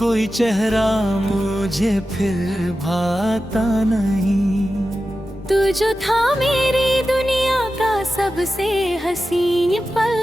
कोई चेहरा मुझे फिर भाता नहीं। तू जो था मेरी दुनिया का सबसे हसीन पल,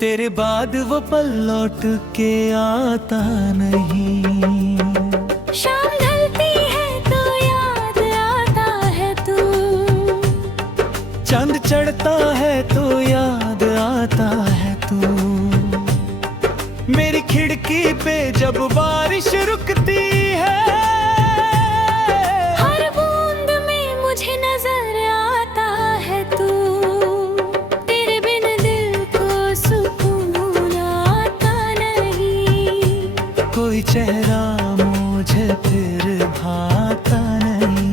तेरे बाद वो पल लौट के आता नहीं। शाम ढलती है तो याद आता है तू, चांद चढ़ता है तो याद आता है तू। मेरी खिड़की पे जब बारिश रुकती है, हर बूंद में मुझे नजर आता है तू। तेरे बिन दिल को सुकून आता नहीं। कोई चेहरा मुझे फिर भाता नहीं।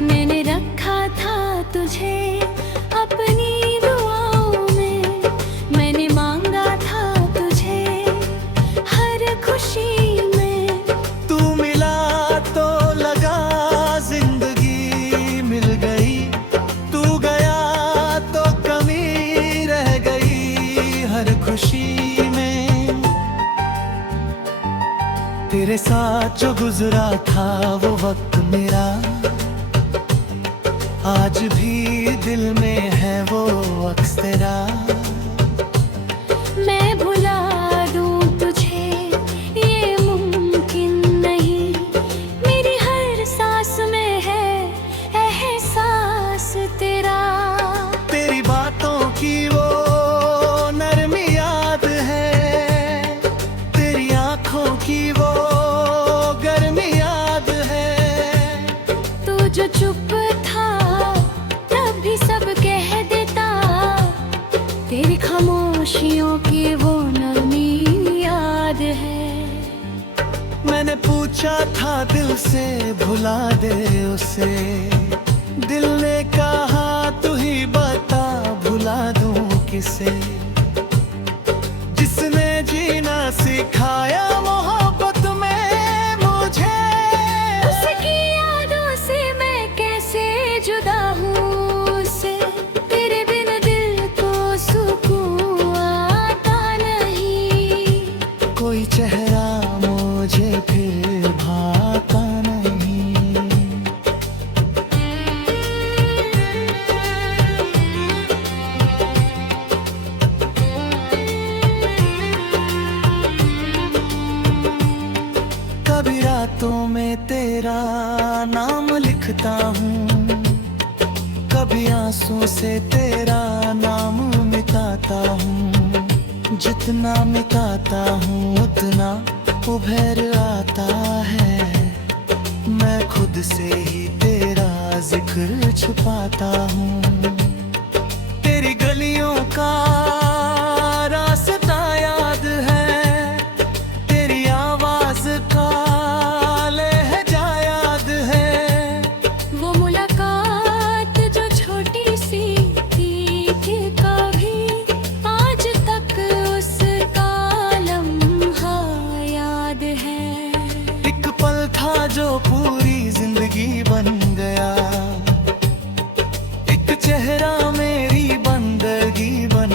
मैंने रखा था तुझे अपनी दुआओं में, मैंने मांगा था तुझे हर खुशी में। तू मिला तो लगा जिंदगी मिल गई, तू गया तो कमी रह गई हर खुशी में। तेरे साथ जो गुजरा था वो वक्त मेरा, आज भी दिल में है वो अक्स तेरा। मैं भुला दूं तुझे ये मुमकिन नहीं, मेरी हर सांस में है एहसास तेरा। तेरी बातों की वो नरमी याद है, तेरी आंखों की वो गर्मी याद है। तू जो चुप था तब भी सब कह देता, तेरी खामोशियों की वो नरमी याद है। मैंने पूछा था दिल से भुला दे उसे, दिल ने कहा तू ही बता भुला दूं किसे। जिसने जीना सिखाया मोहब्बत में मुझे, उसकी यादों से मैं कैसे जुदा हूँ उससे। तेरे बिन दिल को सुकून आता नहीं। कोई चेहरा मुझे फिर भाता नहीं। कभी रातों में तेरा नाम लिखता हूँ, कभी आंसू से तेरा नाम मिटाता हूँ। जितना मिटाता हूँ उतना उभर आता है, मैं खुद से ही तेरा जिक्र छुपाता हूँ। तेरी गलियों का रास्ता याद है, तेरी आवाज का लहजा याद है। वो मुलाकात जो छोटी सी थी कभी, आज तक उसका लम्हा याद है। एक पल था जो पूरी जिंदगी बन गया, एक चेहरा मेरी बंदगी बन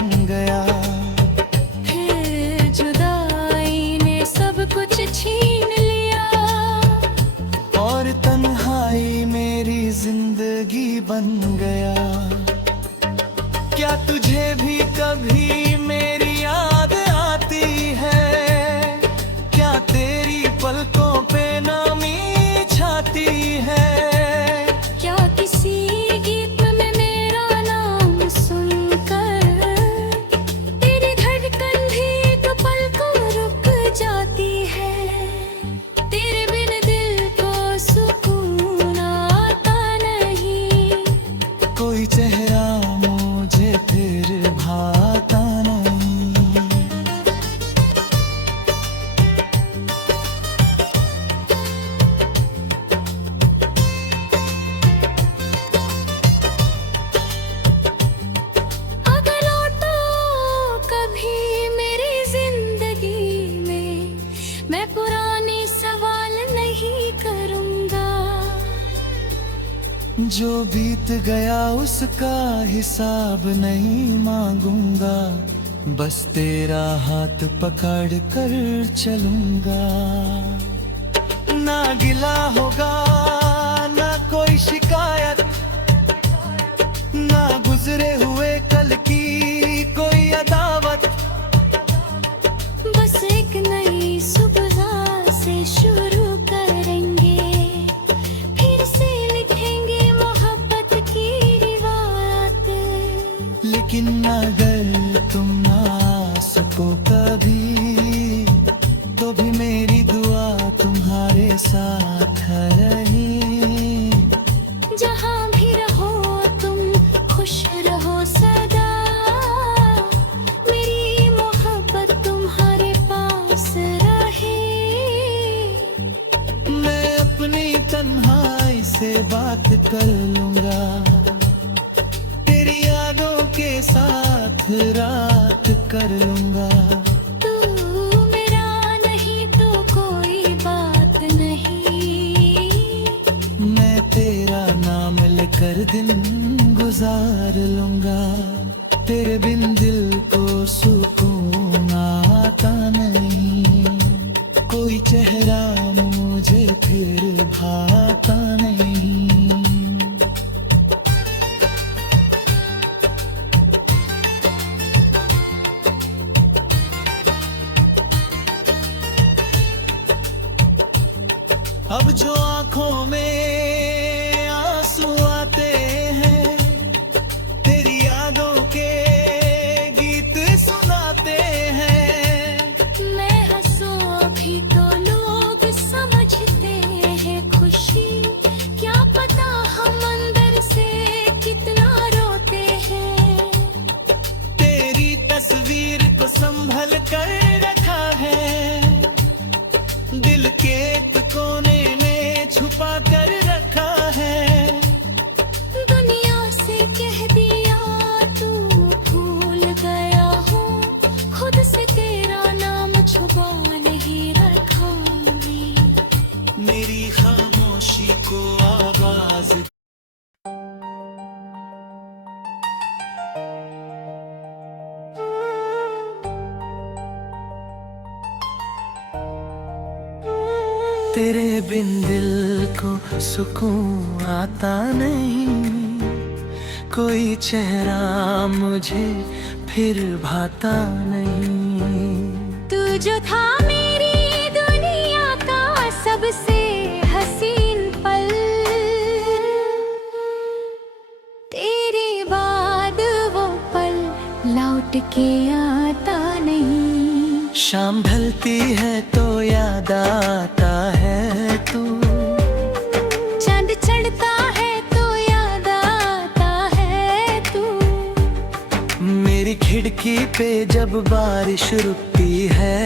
जो बीत गया उसका हिसाब नहीं मांगूंगा, बस तेरा हाथ पकड़ कर चलूंगा। ना गिला होगा ना कोई शिकायत, ना गुजरे हुए कल की कोई अदावत। बस एक नई सुबह से शुरू करेंगे, फिर से लिखेंगे मोहब्बत की रिवायत। लेकिन अगर तुम ना सको कभी, तो भी मेरी दुआ तुम्हारे साथ रही। जहाँ भी रहो तुम खुश रहो सदा, मेरी मोहब्बत तुम्हारे पास रहे। मैं अपनी तन्हाई से बात कर लूंगा, तेरी यादों के साथ रात कर लूंगा। तू मेरा नहीं तो कोई बात नहीं, मैं तेरा नाम लेकर दिन गुजार लूंगा। तेरे बिन दिल को सुकून आता नहीं, कोई चेहरा मुझे फिर भाता नहीं। अब जो आंखों में आंसू आते हैं, तेरी यादों के गीत सुनाते हैं। मैं हंसूं अभी तो लोग समझते हैं खुशी, क्या पता हम अंदर से कितना रोते हैं। तेरी तस्वीर को संभल कर रखा है, दिल के एक कोने में छुपा कर रखा है। दुनिया से कह दिया तू भूल गया हूँ, खुद से तेरा नाम छुपा नहीं रखूंगी। मेरी खामोशी को आवाज तेरे बिन दिल को सुकून आता नहीं, कोई चेहरा मुझे फिर भाता नहीं। तू जो था मेरी दुनिया का सबसे हसीन पल, तेरे बाद वो पल लौट के आता नहीं। शाम ढलती है तो याद आता है तू, चांद चढ़ता है तो याद आता है तू। मेरी खिड़की पे जब बारिश रुकती है,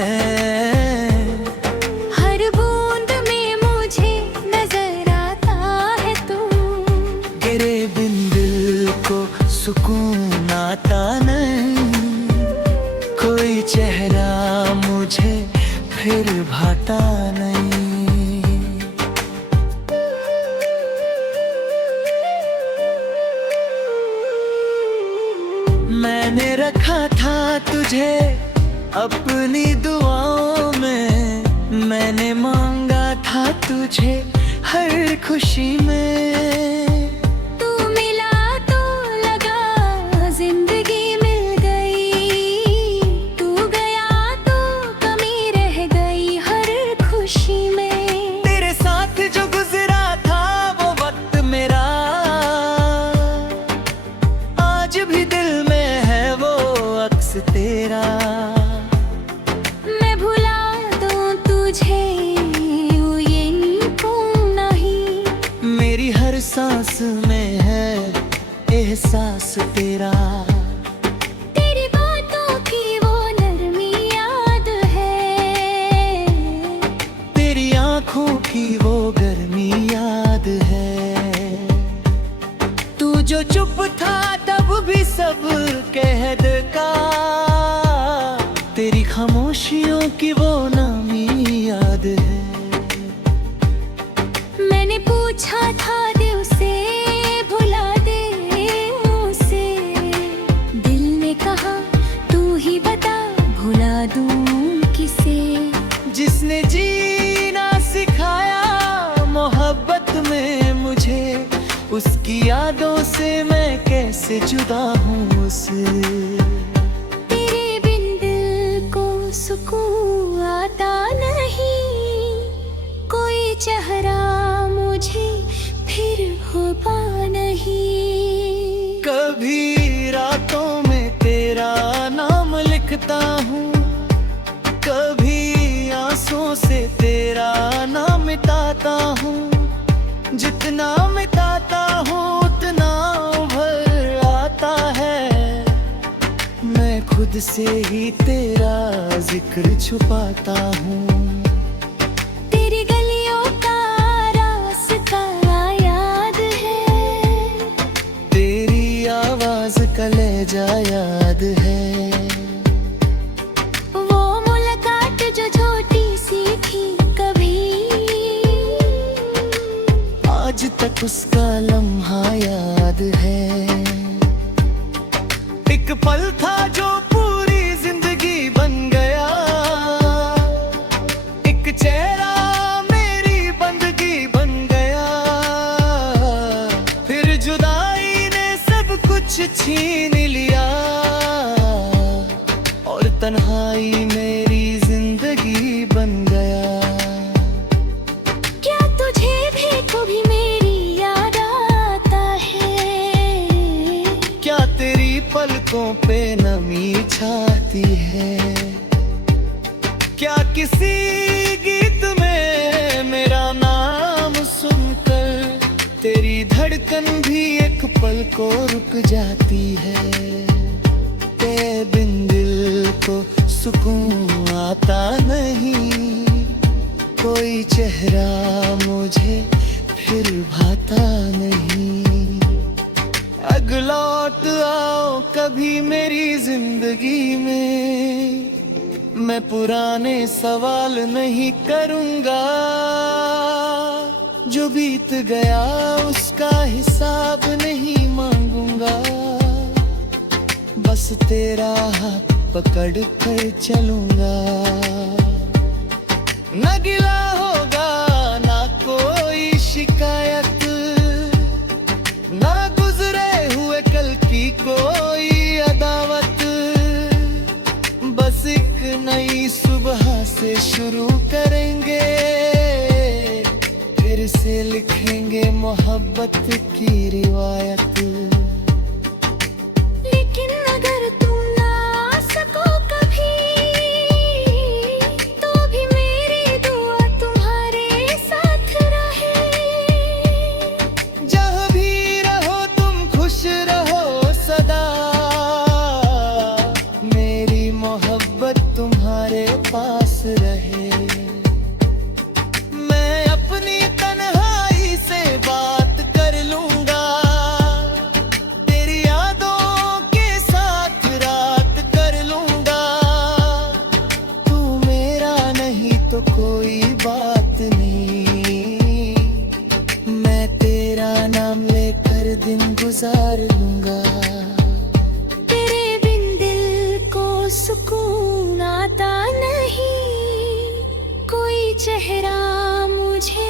हर बूंद में मुझे नजर आता है तू। तेरे बिन दिल को सुकून आता नहीं, कोई चेहरा मुझे फिर भाता नहीं। मैंने रखा था तुझे अपनी दुआओं में, मैंने मांगा था तुझे हर खुशी में। तू मिला तो लगा जिंदगी मिल गई, तू गया तो कमी रह गई हर खुशी में। तेरे साथ जो गुजरा था वो वक्त मेरा, आज भी दिल में है वो अक्स तेरा। मैं भुला दूं तुझे ये को नहीं, मेरी हर सांस में है एहसास तेरा। तेरी बातों की वो नरमी याद है, तेरी आंखों की वो गर्मी याद है। तू जो चुप था तब भी सब कहद का, तेरी खामोशियों की वो नामी याद है। मैंने पूछा था दिल से उसकी यादों से मैं कैसे जुदा हूँ उससे। तेरे बिन दिल को सुकून आता नहीं, कोई चेहरा मुझे फिर होगा नहीं। कभी रातों में तेरा नाम लिखता हूँ, कभी आंसुओं से तेरा नाम मिटाता हूँ। जितना मिटाता हूँ उतना उभर आता है, मैं खुद से ही तेरा जिक्र छुपाता हूँ। तेरी गलियों का रास्ता याद है, तेरी आवाज का लहजा याद है। वो मुलाकात जो छोटी सी थी कभी, आज तक उसका लम्हा याद है। एक पल था जो पूरी जिंदगी बन गया, एक चेहरा मेरी बंदगी बन गया। फिर जुदाई ने सब कुछ छीन लिया, और तन्हाई मेरी जिंदगी बन गया। क्या तुझे भी कभी मेरी याद आता है? क्या तेरी पलकों पे नमी छाती है? क्या किसी गीत में मेरा नाम सुनकर तेरी धड़कन भी एक पल को रुक जाती है? तेरे बिन दिल को सुकून आता नहीं, कोई चेहरा मुझे फिर भाता नहीं। अग लौट आओ कभी मेरी जिंदगी में, मैं पुराने सवाल नहीं करूंगा। जो बीत गया उसका हिसाब नहीं मांगूंगा, बस तेरा हाथ पकड़ कर चलूंगा। न गिला होगा ना कोई शिकायत, ना गुजरे हुए कल की कोई अदावत। बस एक नई सुबह से शुरू करेंगे, फिर से लिखेंगे मोहब्बत की रिवायत। लेकिन अगर तुम ना आ सको कभी, तो भी मेरी दुआ तुम्हारे साथ रहे। जहाँ भी रहो तुम खुश रहो सदा, मेरी मोहब्बत तुम्हारे पास रहे। मैं अपनी तन्हाई से बात कर लूंगा, तेरी यादों के साथ रात कर लूंगा। तू मेरा नहीं तो कोई बात नहीं, मैं तेरा नाम लेकर दिन गुजार लूंगा। तेरे बिन दिल को सुकून आता नहीं, कोई चेहरा मुझे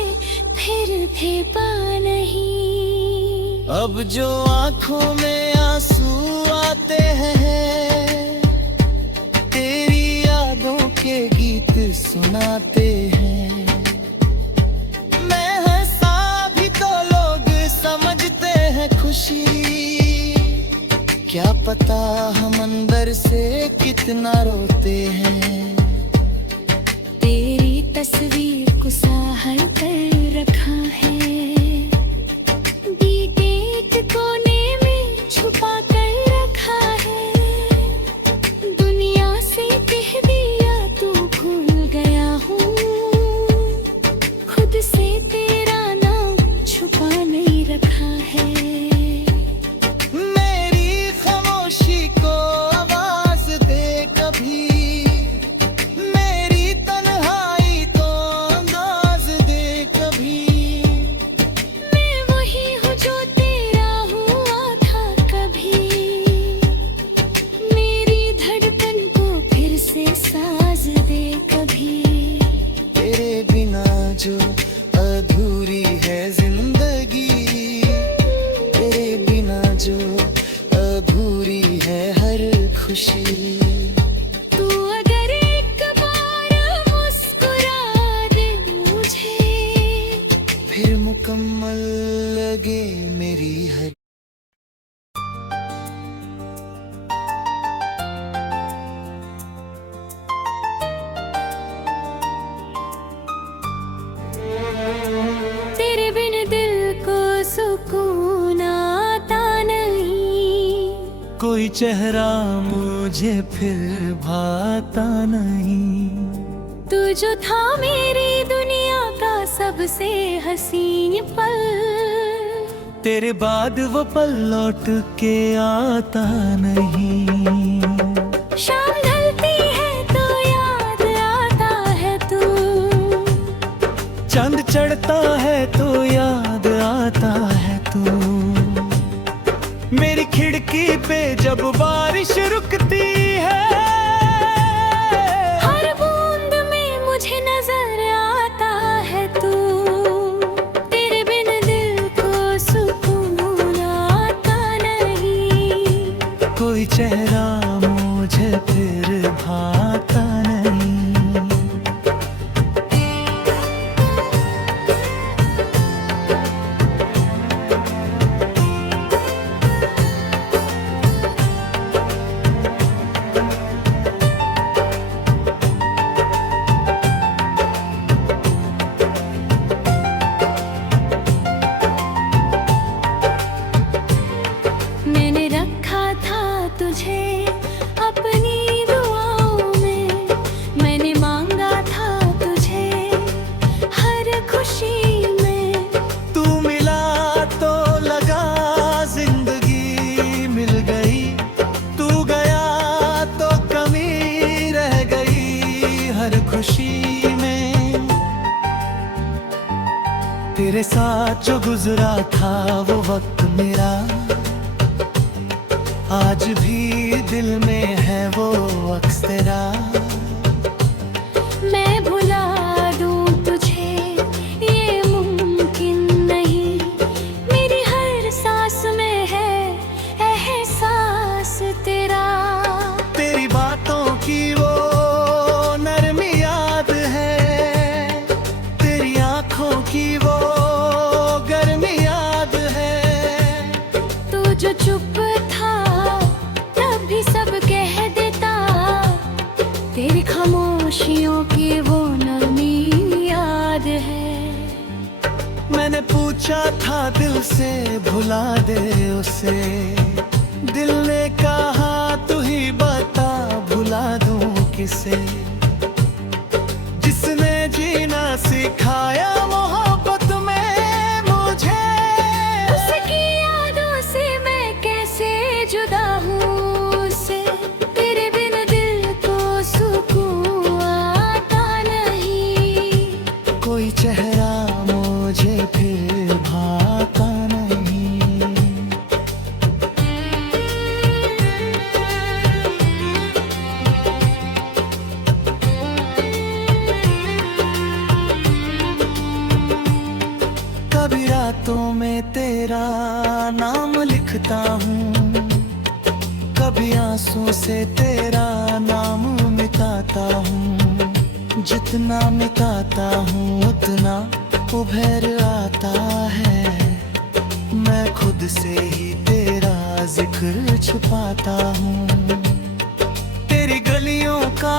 फिर भी पा नहीं। अब जो आंखों में आंसू आते हैं, तेरी यादों के गीत सुनाते हैं। मैं हंसा भी तो लोग समझते हैं खुशी, क्या पता हम अंदर से कितना रोते हैं। तेरी तस्वीर को साहर कर रखा है, बीते एक कोने में छुपा कर रखा है। दुनिया से कह दिया तू भूल गया हूँ, खुद से तेरा नाम छुपा नहीं रखा है। मेरी खामोशी को आवाज दे कभी, मेरी तन्हाई को अंदाज दे कभी। मैं वही हूँ जो तेरा हुआ था कभी, मेरी धड़कन को फिर से साज दे कभी। तेरे बिना जो अधूरी है जिंदगी, खुशी। तू अगर एक बार मुस्कुरा दे मुझे, फिर मुकम्मल लगे मेरी हर। तेरे बिन दिल को सुकून आता नहीं, कोई चेहरा मुझे फिर भाता नहीं। तू जो था मेरी दुनिया का सबसे हसीन पल, तेरे बाद वो पल लौट के आता नहीं। शाम ढलती है तो याद आता है तू, चांद चढ़ता है तो याद आता है तू। मेरी खिड़की पे जब बारिश रुकती है, हर बूंद में मुझे नजर आता है तू। तेरे बिन दिल को सुकून आता नहीं, कोई चेहरा मुझे फिर भाता नहीं। मैंने रखा था तुझे अपनी दुआओं में, मैंने मांगा था तुझे हर खुशी में। तू मिला तो लगा जिंदगी मिल गई, तू गया तो कमी रह गई हर खुशी में। तेरे साथ जो गुजरा था वो वक्त मेरा, आज भी दिल में है वो अक्स तेरा। मैं भुला दूं तुझे ये मुमकिन नहीं, मेरी हर सांस में है एहसास तेरा। तेरी बातों की वो नरमी याद है, तेरी आंखों की वो गर्मी याद है। तू जो चुप था तब भी सब कह देता, तेरी खामोशियों की वो नरमी याद है। मैंने पूछा था दिल से भुला दे उसे, दिल ने कहा तू ही बता भुला दूं किसे। जिसने जीना सिखाया मोहब्बत में मुझे, उसकी यादों से मैं कैसे जुदा हूँ उससे। तेरे बिन दिल को सुकून आता नहीं, कोई चेहरा मुझे फिर भाता नहीं। कभी रातों में तेरा नाम लिखता हूँ, कभी आंसू से तेरा नाम मिटाता हूँ। जितना मिटाता हूँ उतना उभर आता है, मैं खुद से ही तेरा जिक्र छुपाता हूँ। तेरी गलियों का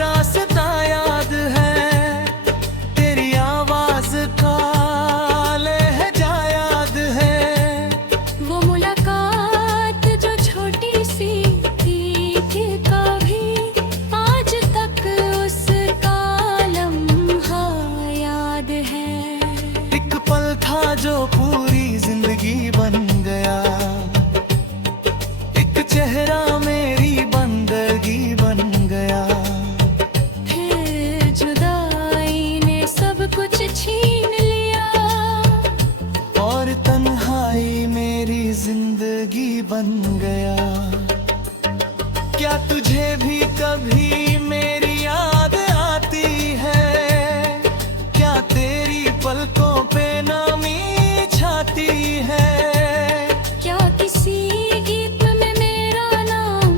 रास्ता याद है, तेरी आवाज का लहजा याद है। वो मुलाकात जो छोटी सी थी कभी, आज तक उसका लम्हा याद है। एक पल था जो पूरी जिंदगी बन गया, एक चेहरा मेरी बंदगी बन गया। फिर जुदाई ने सब कुछ छीन लिया, और तन्हाई मेरी जिंदगी बन गया। क्या तुझे भी कभी मेरी याद आती है? क्या तेरी पलकों पे नामी छाती है? क्या किसी गीत में मेरा नाम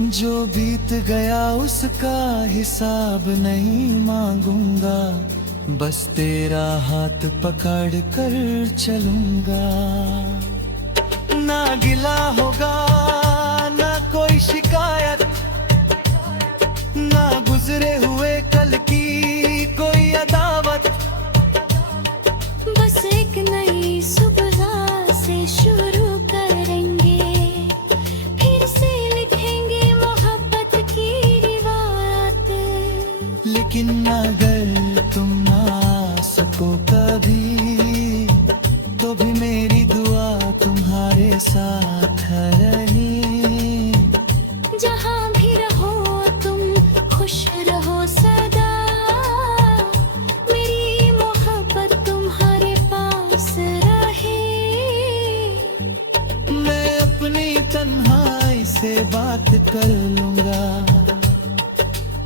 जो बीत गया उसका हिसाब नहीं मांगूंगा, बस तेरा हाथ पकड़ कर चलूंगा। ना गिला होगा ना कोई शिकायत, ना गुजरे हुए कल की कोई अदावत। बस एक नई सुबह से शुरू करेंगे, फिर से लिखेंगे मोहब्बत की रिवायत। लेकिन अगर तुम ना आ सको कभी, तो भी मेरी दुआ तुम्हारे साथ रही। जहाँ भी रहो तुम खुश रहो सदा, मेरी मोहब्बत तुम्हारे पास रहे। मैं अपनी तन्हाई से बात कर लूंगा,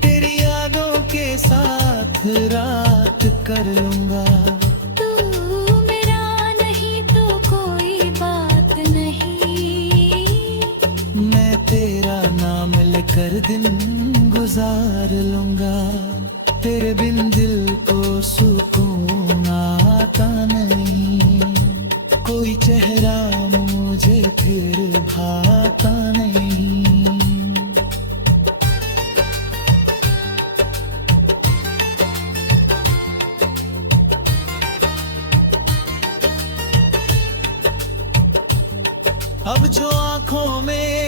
तेरी यादों के साथ रात कर लूंगा। तू मेरा नहीं तो कोई बात नहीं, मैं तेरा नाम लेकर दिन गुजार लूंगा। तेरे बिन दिल को सुकून आता नहीं, कोई चेहरा मुझे फिर भाता नहीं। अब जो आंखों में